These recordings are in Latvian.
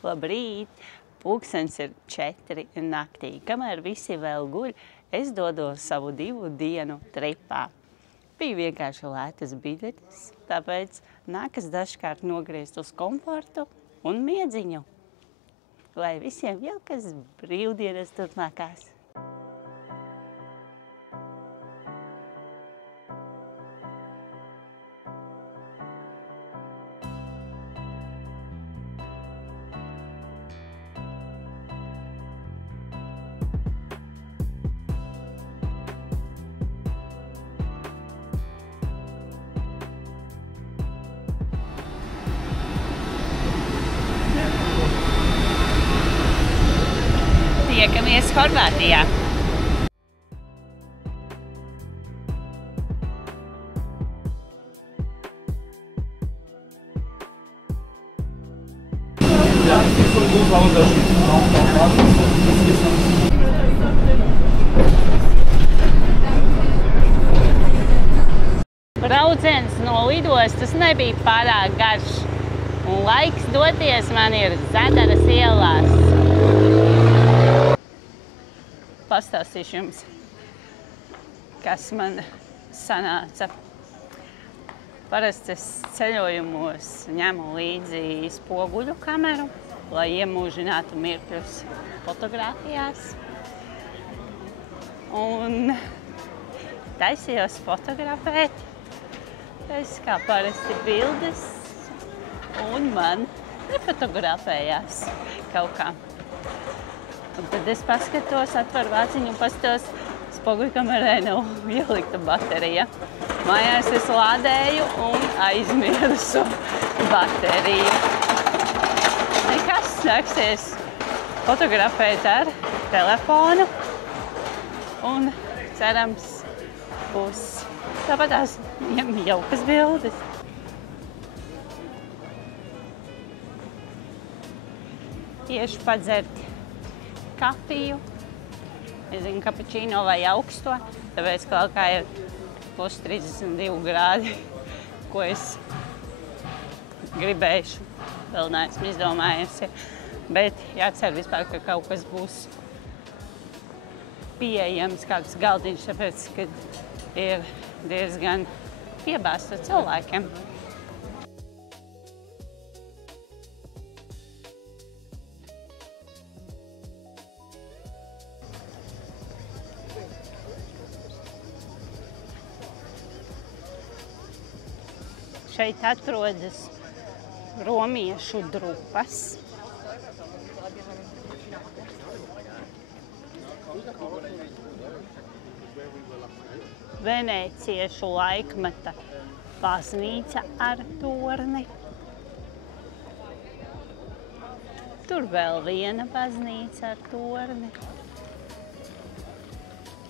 Labrīt! Pulkstens ir 4 naktī. Kamēr visi vēl guļ, es dodos savu 2 dienu tripā. Bija vienkārši lētas biļetes, tāpēc nākas dažkārt nogriezt uz komfortu un miedziņu. Lai visiem jaukas brīvdienas turpmākās! Tiekamies Horvātijā! Brauciens no lidostas nebija pārāk garš, un laiks doties man ir Zadaras ielās. Pastāstīšu jums, kas man sanāca. Parasti es ceļojumos ņemu līdzi spoguļu kameru, lai iemūžinātu mirkļus fotogrāfijās. Un taisījos fotografēt. Es kā parasti bildes, un man nefotografējās kaut kā. Un tad es paskatos, atveru vāciņu un paskatos, spoguļkamerai nav ielikta baterija. Mājās es lādēju un aizmirsu bateriju. Nekas, nāksies fotografēt ar telefonu un cerams būs tāpatās jaukas bildes. Iešu padzert kafiju. Es zinu, kapučīno vai augsto, tāpēc kaut kā ir plus 32 grādi, ko es gribēšu. Vēl neesmu izdomājusi, bet jācer vispār, ka kaut kas būs pieejams, kāds galdiņš, tāpēc, kad ir diezgan piebāzta cilvēkiem. Šeit atrodas romiešu drupas. Venēciešu laikmeta baznīca ar torni. Tur vēl viena baznīca ar torni.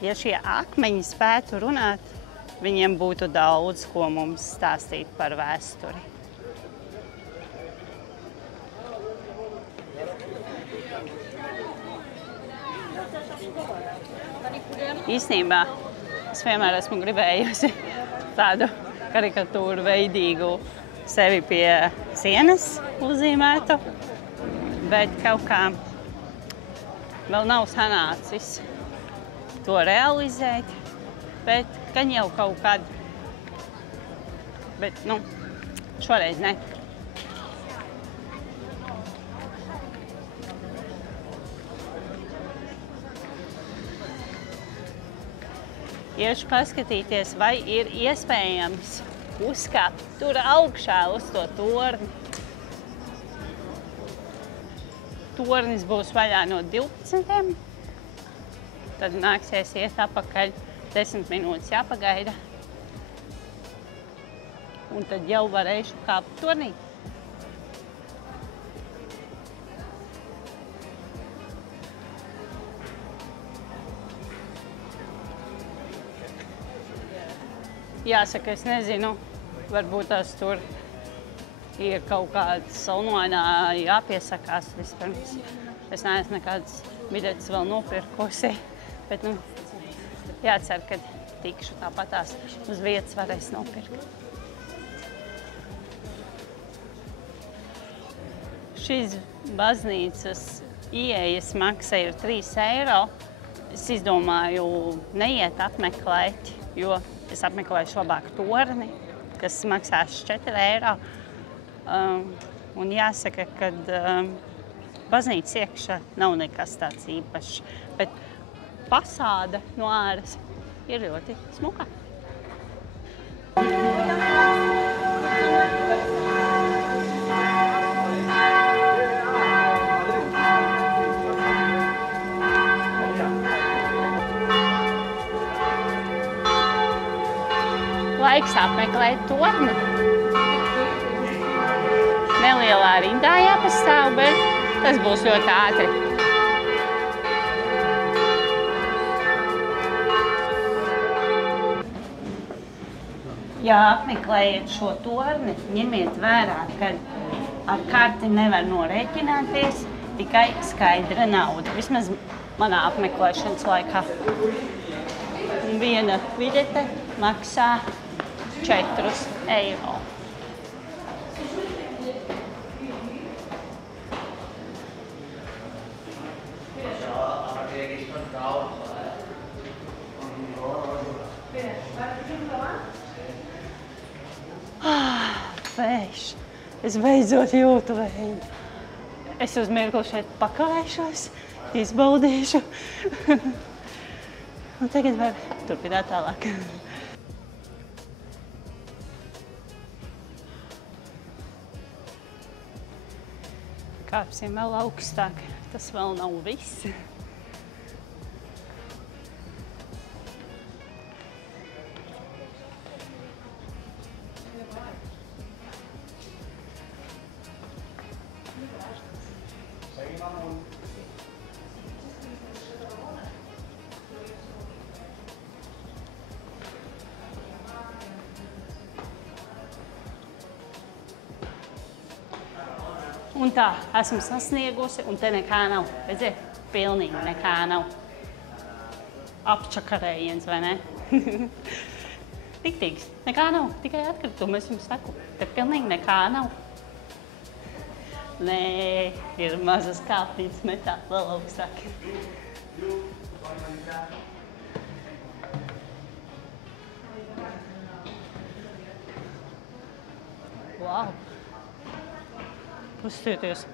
Ja šie akmeņi spētu runāt, viņiem būtu daudz, ko mums stāstīt par vēsturi. Īstenībā es vienmēr esmu gribējusi tādu karikatūru veidīgu sevi pie sienas uzzīmētu, bet kaut kā vēl nav sanācis to realizēt. Bet gan jau kaut kad, bet, šoreiz ne. Iešu paskatīties, vai ir iespējams uzkāpt tur augšā uz to torni. Tornis būs vaļā no 12. Tad nāksies iet apakaļ. 10 minūtes jāpagaida, un tad jau varēšu kāpt tornī. Jāsaka, es nezinu, varbūt tās tur ir kaut kāds salonā jāpiesakās vispirms. Es neesmu nekādas biļetes vēl nopirkusi, bet, jācer, ka tikšu tāpatās uz vietas varēs nopirkt. Šīs baznīcas ieejas maksa ir 3 eiro. Es izdomāju neiet apmeklēt, jo es apmeklēšu labāk torni, kas maksās 4 eiro. Un jāsaka, ka baznīcas iekšā nav nekas tāds īpašs, bet fasāde no āras ir ļoti smuka. Laiks apmeklēt torni. Nelielā rindā jāpastāv, bet tas būs ļoti ātri. Ja apmeklējat šo torni, ņemiet vērā, ka ar karti nevar norēķināties, tikai skaidra nauda. Vismaz manā apmeklēšanas laikā. Viena biļete maksā 4 eiro. Vējš. Es beidzot jūtu vēju. Es uz mirkli šeit pakavēšos, izbaudīšu. Un tagad var turpināt tālāk. Kāpsim vēl augstāk. Tas vēl nav viss. Un tā, esmu sasniegusi, un te nekā nav. Redziet, pilnīgi nekā nav. Apčakarējiens, vai ne? Tiktīgs, nekā nav, tikai atkritumi, es jums saku. Te pilnīgi nekā nav. Nē, ir mazas kāptiņas metāt vēl augstāk. Wow! Paskatieties,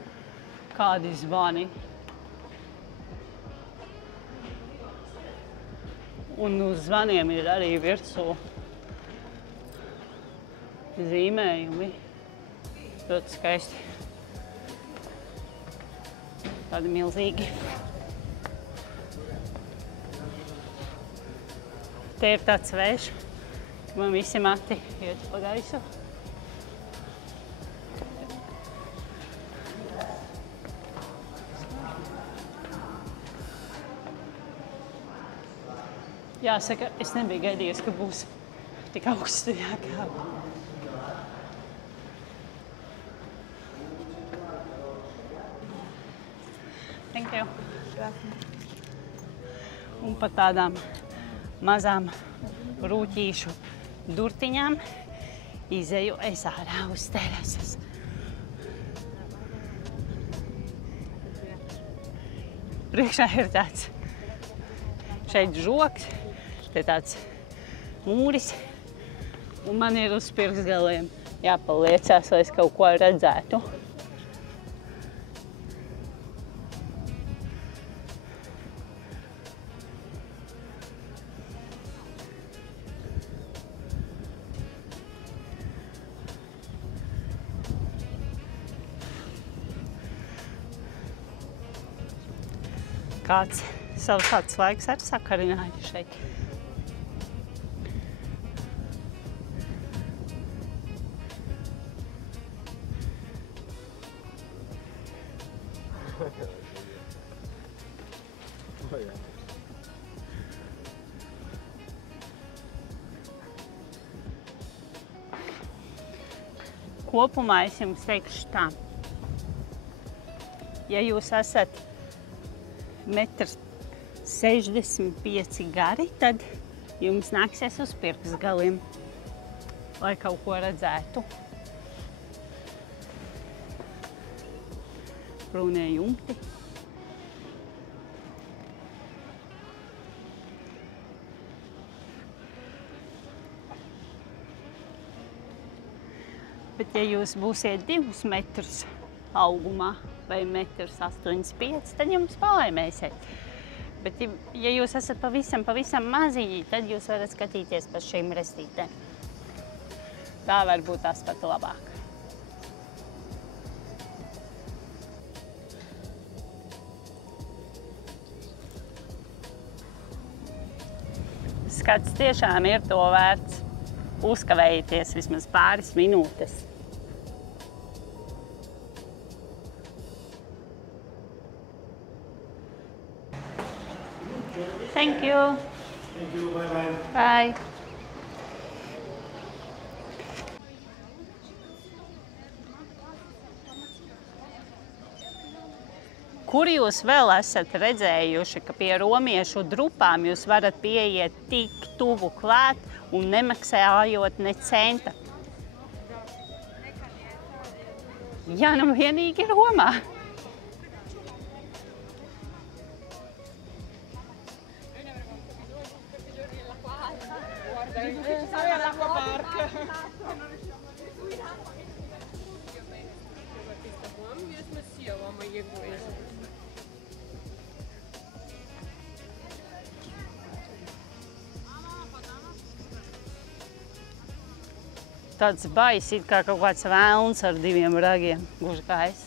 kādi zvani. Un uz zvaniem ir arī virsū zīmējumi. Ļoti skaisti. Tādi milzīgi. Te ir tāds vējš, ka man visi mati iet pa gaisu. Jāsaka, es nebiju gaidījusi, ka būs tik augstu jākāp. Thank you. Un pa tādām mazām rūķīšu durtiņām izeju es ārā uz terases. Priekšā ir tāds šeit žoks. Te tāds mūris, un man ir uz pirkstgaliem jāpaliecās, lai es kaut ko redzētu. Kāds savs laiks arī sakarināja šeit. Kopumā es jums teikšu tā. Ja jūs esat 1,65 m gari, tad jums nāksies uz pirkstgaliem, lai kaut ko redzētu. brūnie jumti. Bet, ja jūs būsiet 2 metrus augumā vai 1,85 m, tad jums palaimēsiet. Bet, ja jūs esat pavisam maziņi, tad jūs varat skatīties pa šīm restītēm. Tā var būt tās pat labāk. Skats tiešām ir to vērts. Uzkavējieties vismaz pāris minūtes. Thank you. Thank you. Bye-bye. Bye. Kur jūs vēl esat redzējuši, ka pie romiešu drupām jūs varat pieiet tik tuvu klāt un nemaksājot ne centa? Ja nu vienīgi Romā. Tāds bais, it kā kaut kāds vēlns ar 2 ragiem, gluži kā es.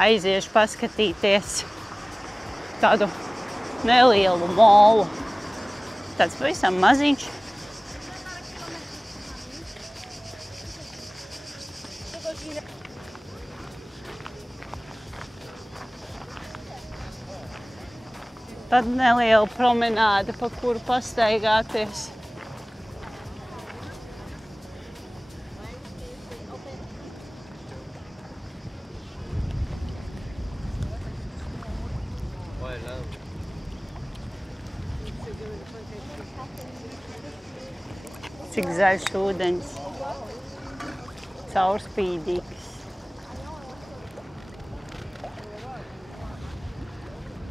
Aiziešu paskatīties tādu nelielu molu. Tāds pavisam maziņš. Tad neliela promenāde, pa kuru pastaigāties. Cik zaļš ūdeņs, caurspīdīgs.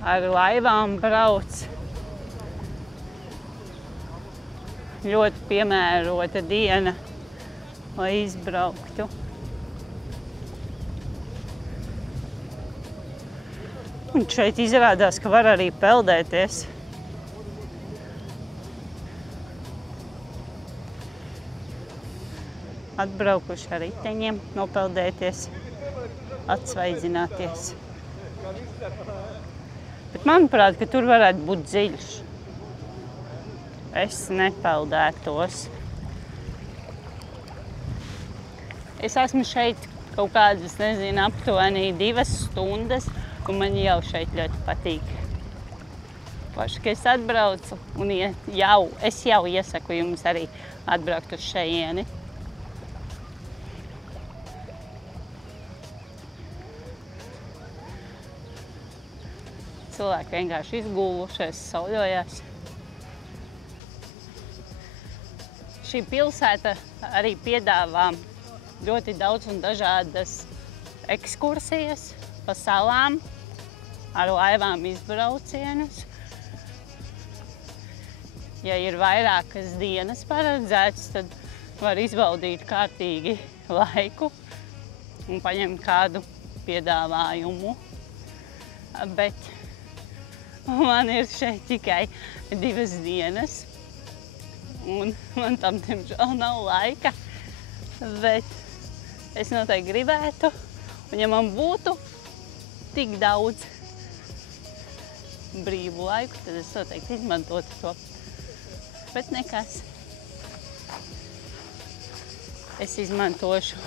Ar laivām brauc. Ļoti piemērota diena, lai izbrauktu. Un šeit izrādās, ka var arī peldēties. Atbraukuši ar riteņiem, nopeldēties, atsvaidzināties. Bet manuprāt, ka tur varētu būt dziļš. Es nepeldētos. Es esmu šeit kaut kādas, nezinu, aptuveni 2 stundas, un man jau šeit ļoti patīk. Paši, ka es atbraucu, un es jau iesaku jums arī atbraukt uz šejieni. Cilvēki vienkārši izgulušies, sauļojās. Šī pilsēta arī piedāvā ļoti daudz un dažādas ekskursijas pa salām, ar laivām izbraucienus. Ja ir vairākas dienas paredzētas, tad var izbaudīt kārtīgi laiku un paņemt kādu piedāvājumu. Bet man ir šeit tikai 2 dienas, un man tam, diemžēl, nav laika, bet es noteikti gribētu, un ja man būtu tik daudz brīvu laiku, tad es noteikti izmantotu to. Bet nekas. Es izmantošu.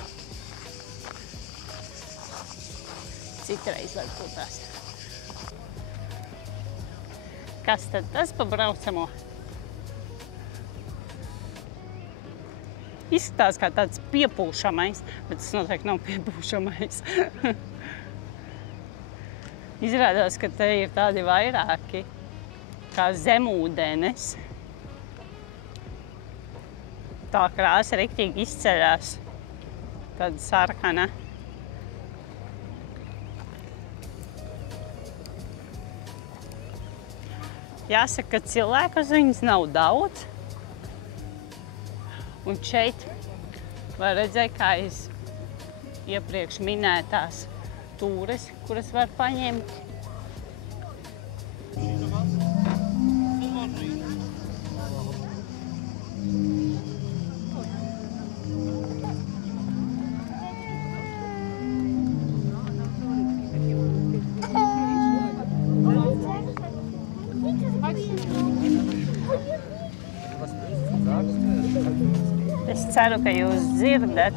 Citreiz varbūt tās. Kas tad tas pa braucamo? Izskatās kā tāds piepūšamais, bet tas noteikti nav piepūšamais. Izrādās, ka te ir tādi vairāki, kā zemūdenes. Tā krāsa riktīgi izceļās, tāda sarkana. Jāsaka, ka cilvēku uz viņas nav daudz. Un šeit var redzēt, kā es iepriekš minētās tūres, kuras var paņemt. Es ceru, ka jūs dzirdat.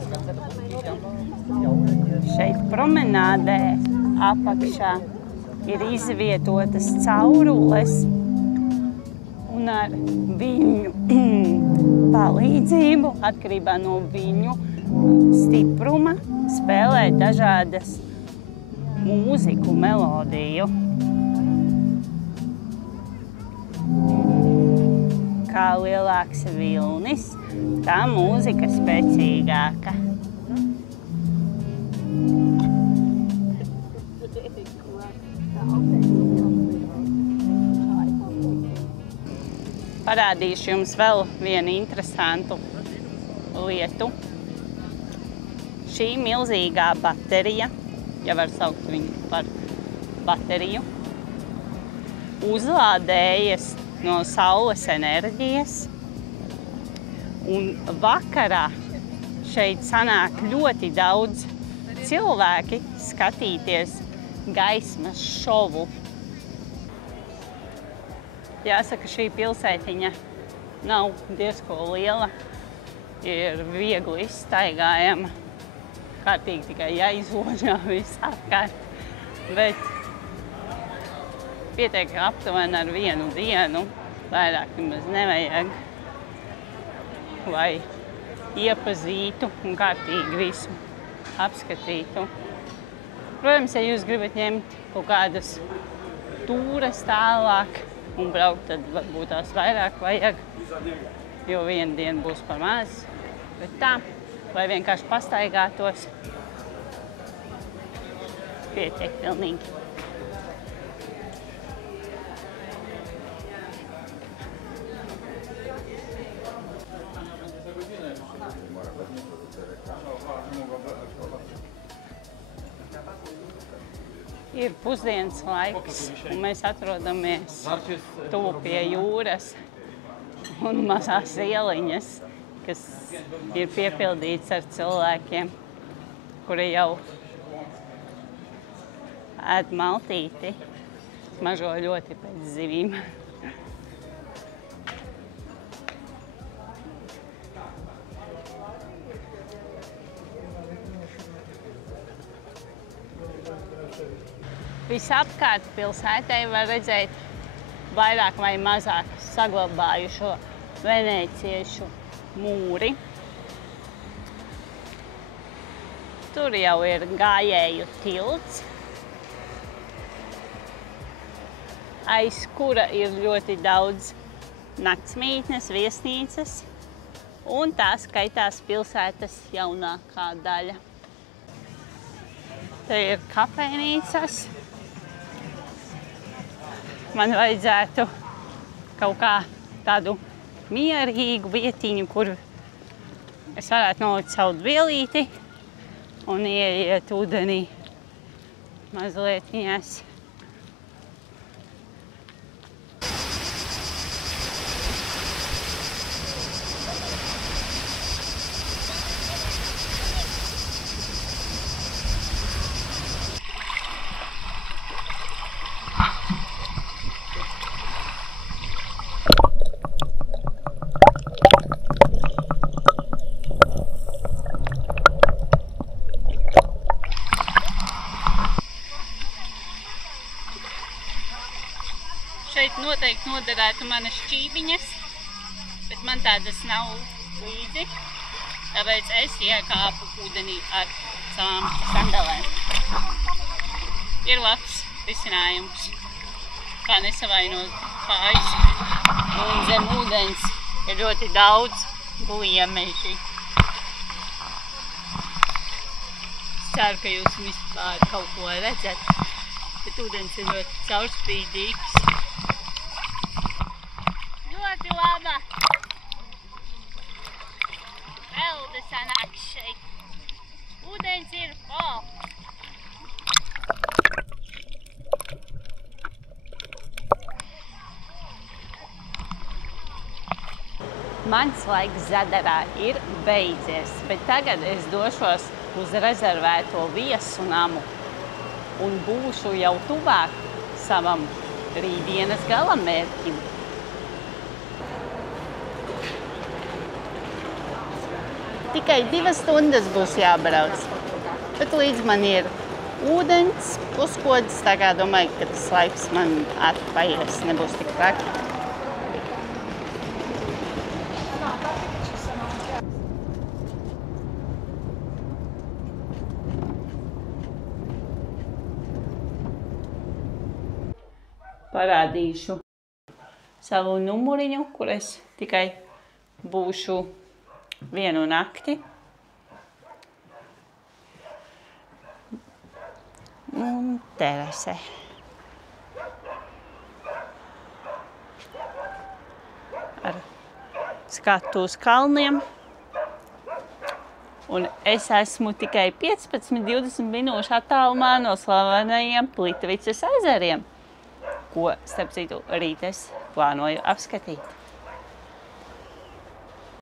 Šeit promenādē apakšā ir izvietotas caurules un ar viņu palīdzību, atkarībā no viņu stipruma, spēlē dažādas mūziku, melodiju. Kā lielāks vilnis, tā mūzika spēcīgāka. Parādīšu jums vēl vienu interesantu lietu. Šī milzīgā baterija, ja var saukt viņu par bateriju, uzlādējas no saules enerģijas, un vakarā šeit sanāk ļoti daudz cilvēki skatīties gaismas šovu. Jāsaka, šī pilsētiņa nav diezko liela, ir viegli izstaigājama, kārtīgi tikai jāizložā viss apkārt, bet pietiek aptuveni ar vienu dienu, vairāk nemaz nevajag, lai iepazītu un kārtīgi visu apskatītu. Protams, ja jūs gribat ņemt kaut kādas tūres tālāk un braukt, tad varbūt tās vairāk vajag, jo viena diena būs par maz. Bet tā, lai vienkārši pastaigātos, pietiek pilnīgi. Ir pusdienas laiks, un mēs atrodamies tuvu pie jūras un mazās ieliņas, kas ir piepildīts ar cilvēkiem, kuri jau ēd maltīti, smažo ļoti pēc zivīm. Visapkārt pilsētai var redzēt vairāk vai mazāk saglabājušo venēciešu mūri. Tur jau ir gājēju tilts, aiz kura ir ļoti daudz naktsmītnes, viesnīcas, un tā skaitās pilsētas jaunākā daļa. Te ir kafejnīcas. Man vajadzētu kaut kā tādu mierīgu vietiņu, kur es varētu nolikt savu dvielīti un ieiet ūdenī mazlietiņās. Šeit noteikti noderētu manas šķīviņas, bet man tādas nav līdzi. Tāpēc es iekāpu ūdenī ar savām sandalēm. Ir labs risinājums, kā nesavainot kājas. Un zem ūdens ir ļoti daudz gliemeži. Es ceru, ka jūs vispār kaut ko redzat, bet ūdens ir ļoti caurspīdīgs. Ļoti laba! Pelde sanāk šeit. Ūdens ir Mans laiks Zadarā ir beidzies, bet tagad es došos uz rezervēto viesu namu un būšu jau tuvāk savam rītdienas galamērķim. Tikai 2 stundas būs jābrauc, bet līdz man ir ūdens, puskods, tā kā domāju, ka tas laiks man paies, nebūs tik traki. Parādīšu savu numuriņu, kur es tikai būšu 1 nakti. Un terase. Ar skatu uz kalniem. Un es esmu tikai 15–20 minūšu attālumā no slavenajiem Plitvicas ezeriem, ko, starp citu, rīt es plānoju apskatīt.